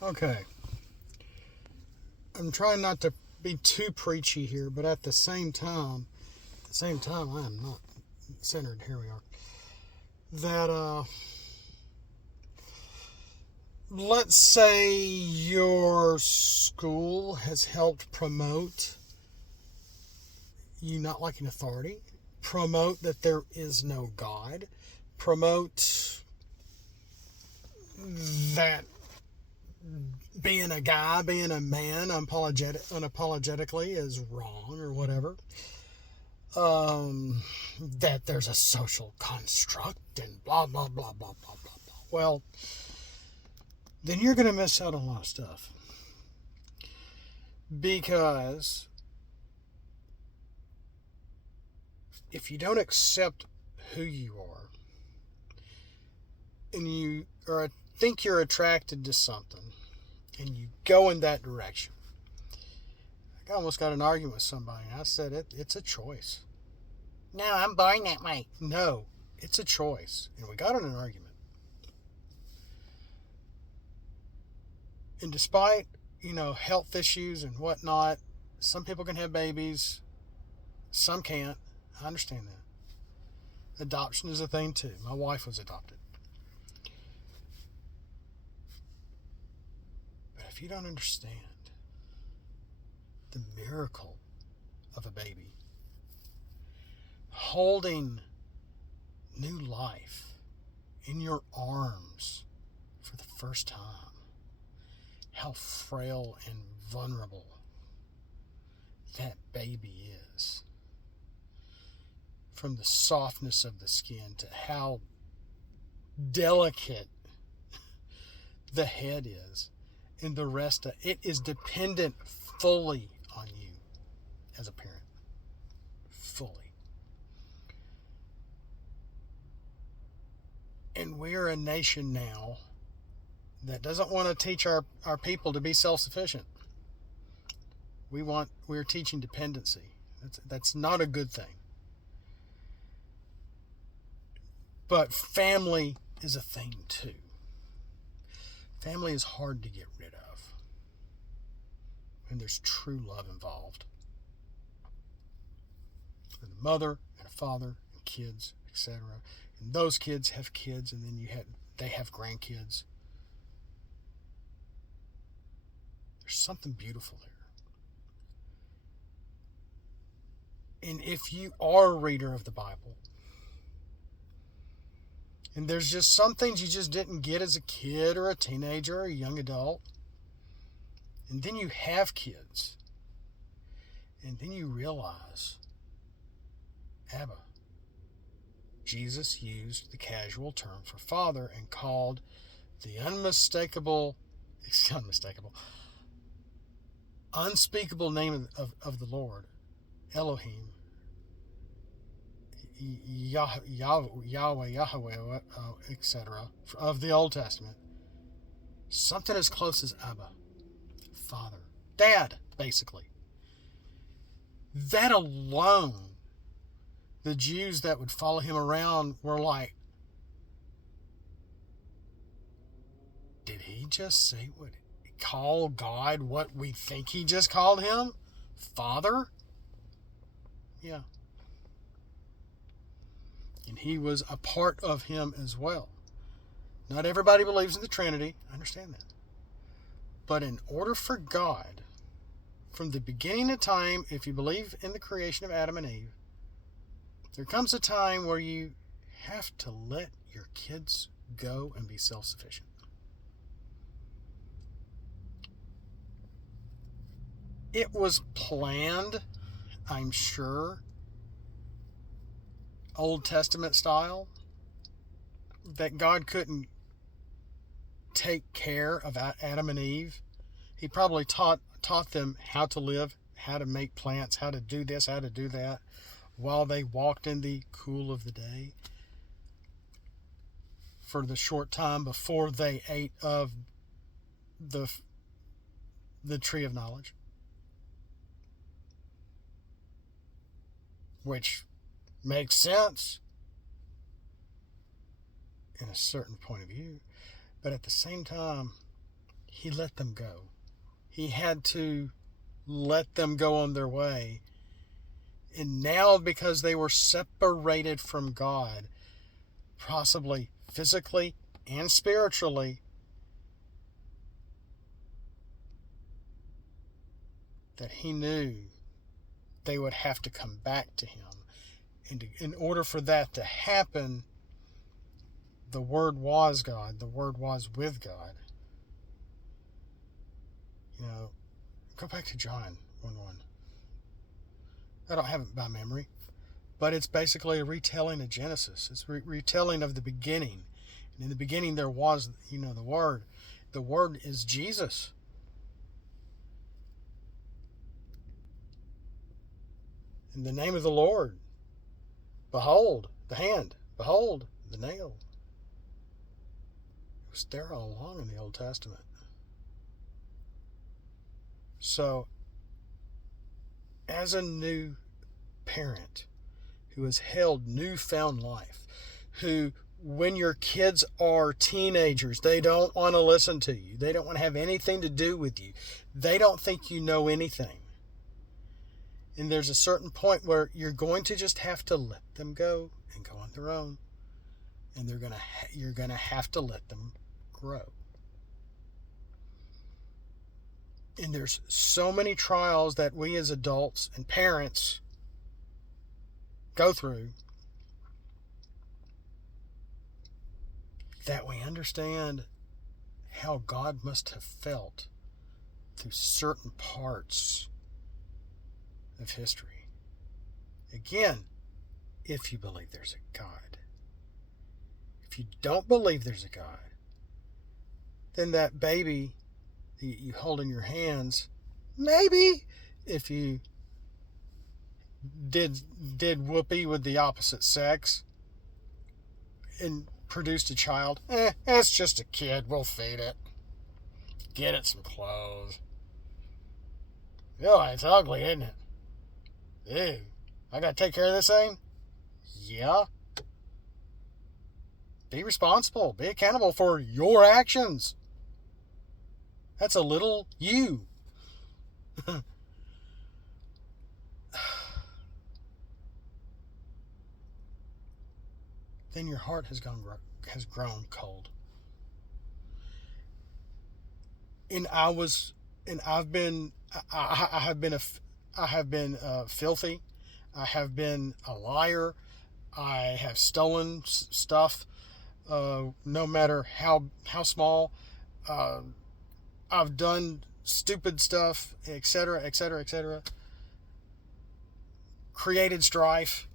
Okay. I'm trying not to be too preachy here, but at the same time, I am not centered. Here we are. That let's say your school has helped promote you not liking authority, promote that there is no God, promote that being a guy, being a man, unapologetically is wrong or whatever. That there's a social construct and blah blah blah blah blah blah blah. Well, then you're going to miss out on a lot of stuff because if you don't accept who you are and you or think you're attracted to something and you go in that direction. I almost got an argument with somebody and I said it's a choice. No, I'm born that way. No, it's a choice. And we got in an argument. And despite, health issues and whatnot, some people can have babies, some can't. I understand that. Adoption is a thing too. My wife was adopted. But if you don't understand the miracle of a baby holding new life in your arms for the first time, how frail and vulnerable that baby is. From the softness of the skin to how delicate the head is, and the rest of it is dependent fully on you as a parent. Fully. And we're a nation now that doesn't want to teach our people to be self-sufficient. We're teaching dependency. That's not a good thing. But family is a thing too. Family is hard to get rid of when there's true love involved. With a mother and a father and kids, etc. And those kids have kids, and then they have grandkids. There's something beautiful there. And if you are a reader of the Bible, and there's just some things you just didn't get as a kid or a teenager or a young adult, and then you have kids, and then you realize, Abba. Jesus used the casual term for father and called the unspeakable name of the Lord, Elohim, Yahweh, etc., of the Old Testament, something as close as Abba, father, dad, basically. That alone, the Jews that would follow him around were like, did he just say call God what we think he just called him? Father? Yeah. And he was a part of him as well. Not everybody believes in the Trinity. I understand that. But in order for God, from the beginning of time, if you believe in the creation of Adam and Eve, there comes a time where you have to let your kids go and be self-sufficient. It was planned, I'm sure, Old Testament style, that God couldn't take care of Adam and Eve. He probably taught them how to live, how to make plants, how to do this, how to do that, while they walked in the cool of the day for the short time before they ate of the tree of knowledge, which makes sense in a certain point of view. But at the same time, He let them go. He had to let them go on their way. And now, because they were separated from God, possibly physically and spiritually, that he knew they would have to come back to him. And in order for that to happen, the Word was God. The Word was with God. Go back to John 1:1. I don't have it by memory, but it's basically a retelling of Genesis. It's a retelling of the beginning. And in the beginning there was, the Word. The Word is Jesus. In the name of the Lord, behold the hand, behold the nail. It was there all along in the Old Testament. So, as a new parent who has held newfound life, who, when your kids are teenagers, they don't want to listen to you. They don't want to have anything to do with you. They don't think you know anything. And there's a certain point where you're going to just have to let them go and go on their own. And you're going to have to let them grow. And there's so many trials that we as adults and parents go through that we understand how God must have felt through certain parts of history. Again, if you believe there's a God. If you don't believe there's a God, then that baby that you hold in your hands, maybe if you did whoopee with the opposite sex and produced a child, it's just a kid, we'll feed it. Get it some clothes. Oh, it's ugly, isn't it? Ew, I gotta take care of this thing? Yeah. Be responsible. Be accountable for your actions. That's a little you. Then your heart has grown cold. And I have been filthy. I have been a liar. I have stolen stuff, no matter how small. I've done stupid stuff, etc., etc., etc. Created strife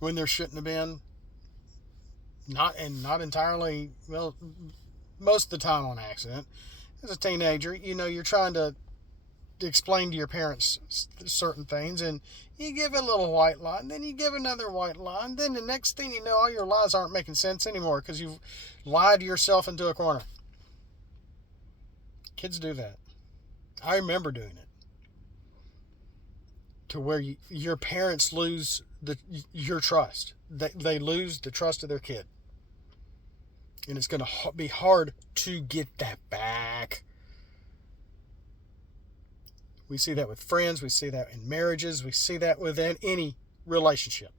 when there shouldn't have been. Not entirely, well, most of the time on accident. As a teenager, you're trying to explain to your parents certain things, and you give a little white lie, and then you give another white lie, and then the next thing you know, all your lies aren't making sense anymore because you've lied yourself into a corner. Kids do that. I remember doing it. To where your parents lose your trust. They lose the trust of their kid. And it's going to be hard to get that back. We see that with friends. We see that in marriages. We see that within any relationship.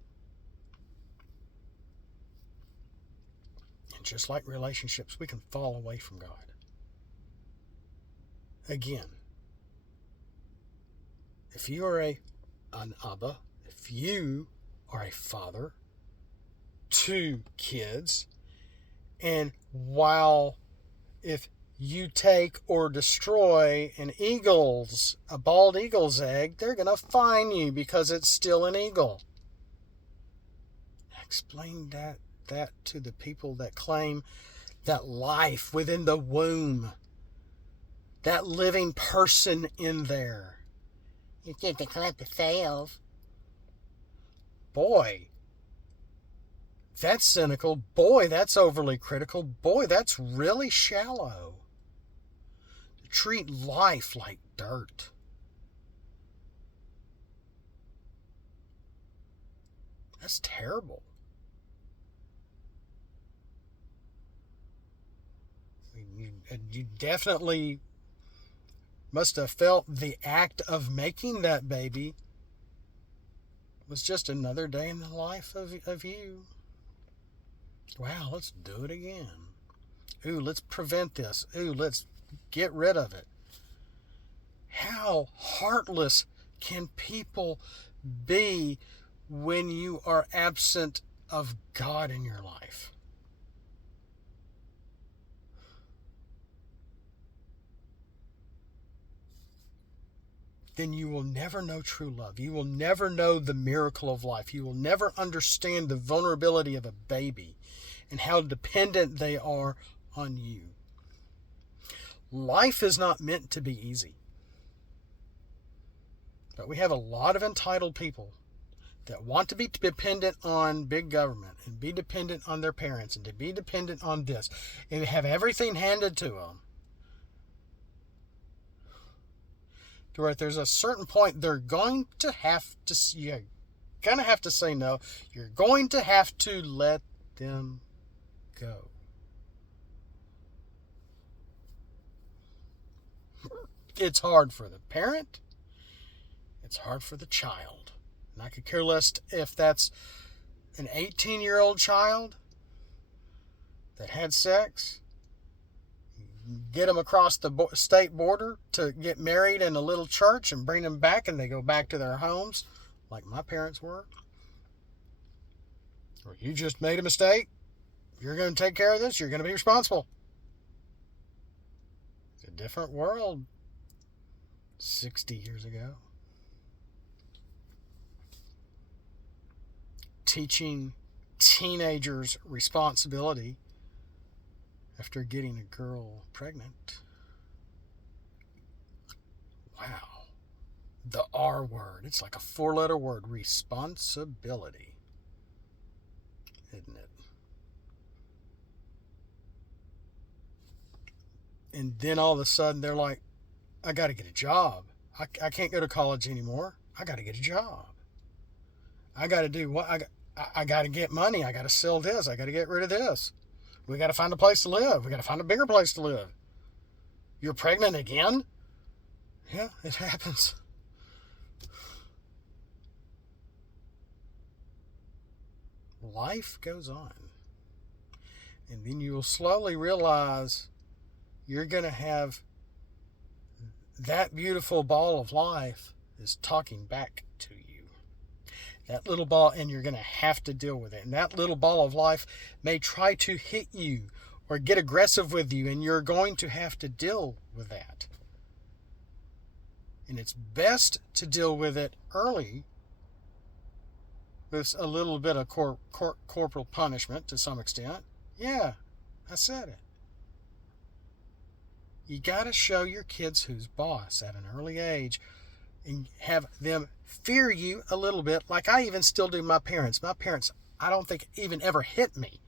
And just like relationships, we can fall away from God. Again, if you are an Abba, if you are a father to kids, and if you take or destroy a bald eagle's egg, they're going to fine you because it's still an eagle. Explain that to the people that claim that life within the womb, that living person in there, You get to clip the sails. Boy, that's cynical. Boy, that's overly critical. Boy, that's really shallow. To treat life like dirt. That's terrible. We You definitely must have felt the act of making that baby was just another day in the life of you. Wow, let's do it again. Ooh, let's prevent this. Ooh, let's get rid of it. How heartless can people be when you are absent of God in your life? Then you will never know true love. You will never know the miracle of life. You will never understand the vulnerability of a baby and how dependent they are on you. Life is not meant to be easy. But we have a lot of entitled people that want to be dependent on big government and be dependent on their parents and to be dependent on this and have everything handed to them. To where there's a certain point you're going to have to say no. You're going to have to let them go. It's hard for the parent. It's hard for the child. And I could care less if that's an 18-year-old child that had sex, get them across the state border to get married in a little church and bring them back and they go back to their homes like my parents were. Or you just made a mistake. You're going to take care of this. You're going to be responsible. It's a different world 60 years ago. Teaching teenagers responsibility after getting a girl pregnant. Wow. The R word. It's like a 4-letter word. Responsibility. Isn't it? And then all of a sudden they're like, I got to get a job. I can't go to college anymore. I got to get a job. I got to do what? I got to get money. I got to sell this. I got to get rid of this. We got to find a place to live. We got to find a bigger place to live. You're pregnant again? Yeah, it happens. Life goes on. And then you will slowly realize you're going to have that beautiful ball of life is talking back to you. That little ball, and you're going to have to deal with it. And that little ball of life may try to hit you or get aggressive with you, and you're going to have to deal with that. And it's best to deal with it early with a little bit of corporal punishment to some extent. Yeah, I said it. You got to show your kids who's boss at an early age and have them fear you a little bit, like I even still do my parents. My parents, I don't think, even ever hit me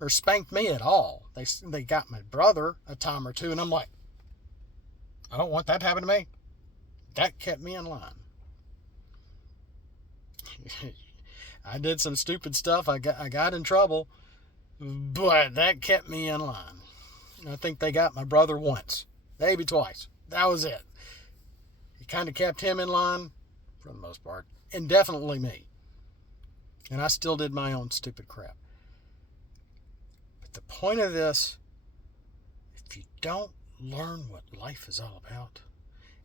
or spanked me at all. They got my brother a time or two, and I'm like, I don't want that to happen to me. That kept me in line. I did some stupid stuff. I got in trouble, but that kept me in line. I think they got my brother once, maybe twice. That was it. It kind of kept him in line for the most part, and definitely me. And I still did my own stupid crap. But the point of this, if you don't learn what life is all about,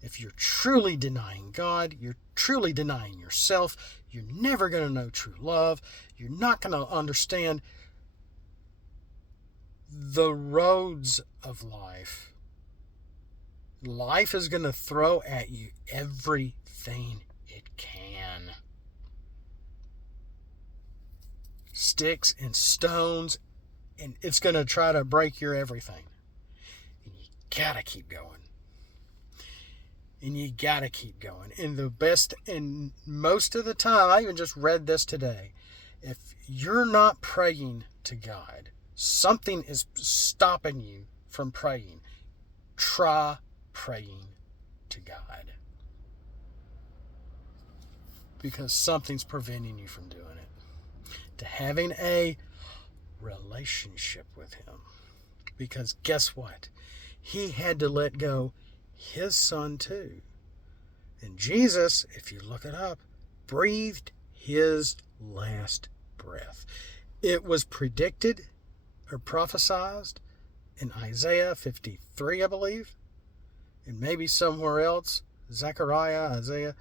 if you're truly denying God, you're truly denying yourself, you're never going to know true love. You're not going to understand the roads of life. Life is going to throw at you everything it can. Sticks and stones, and it's going to try to break your everything. And you got to keep going. And you got to keep going. And the best, and most of the time, I even just read this today, if you're not praying to God, something is stopping you from praying. Try praying to God. Because something's preventing you from doing it. To having a relationship with Him. Because guess what? He had to let go his son too. And Jesus, if you look it up, breathed his last breath. It was predicted or prophesied in Isaiah 53, I believe, and maybe somewhere else, Zechariah, Isaiah,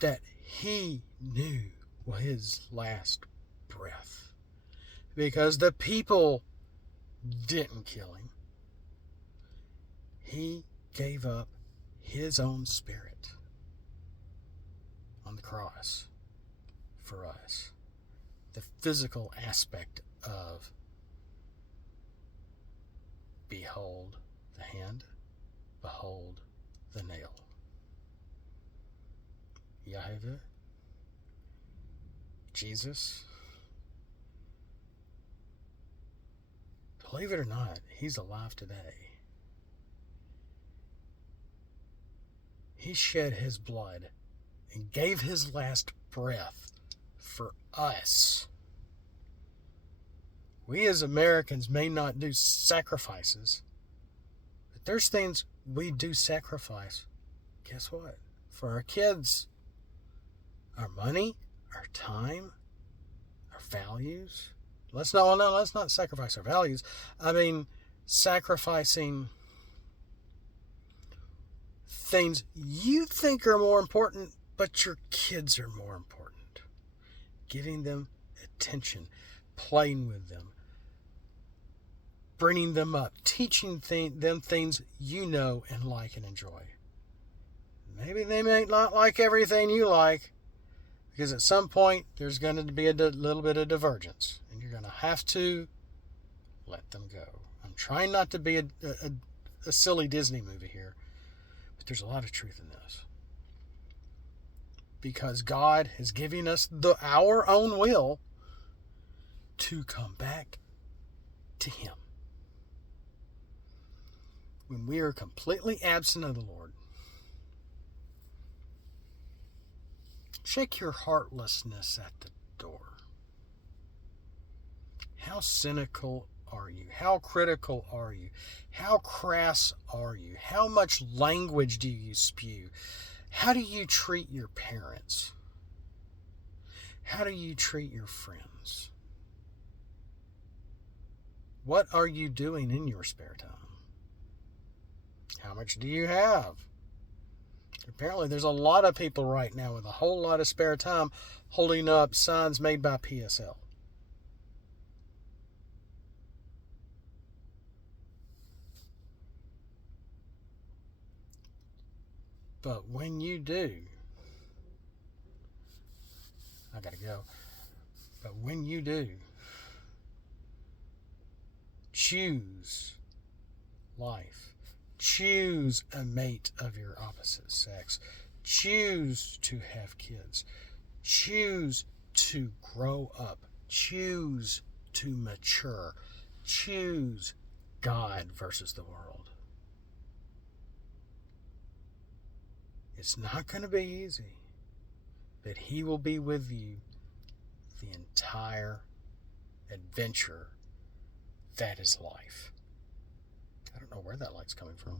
that he knew his last breath. Because the people didn't kill him. He gave up his own spirit on the cross for us. The physical aspect of behold the hand, behold the nail. Yahweh, Jesus, believe it or not, he's alive today. He shed his blood and gave his last breath for us. We as Americans may not do sacrifices, but there's things we do sacrifice. Guess what? For our kids, our money, our time, our values. Let's not sacrifice our values. I mean, sacrificing things you think are more important, but your kids are more important. Giving them attention, playing with them, bringing them up, teaching them things you know and like and enjoy. Maybe they may not like everything you like, because at some point there's going to be a little bit of divergence, and you're going to have to let them go. I'm trying not to be a silly Disney movie here, but there's a lot of truth in this. Because God is giving us our own will to come back to Him. When we are completely absent of the Lord, check your heartlessness at the door. How cynical are you? How critical are you? How crass are you? How much language do you spew? How do you treat your parents? How do you treat your friends? What are you doing in your spare time? How much do you have? Apparently there's a lot of people right now with a whole lot of spare time holding up signs made by PSL. But when you do, I gotta go. But when you do, choose life. Choose a mate of your opposite sex. Choose to have kids. Choose to grow up. Choose to mature. Choose God versus the world. It's not going to be easy, but He will be with you the entire adventure that is life. I don't know where that light's coming from.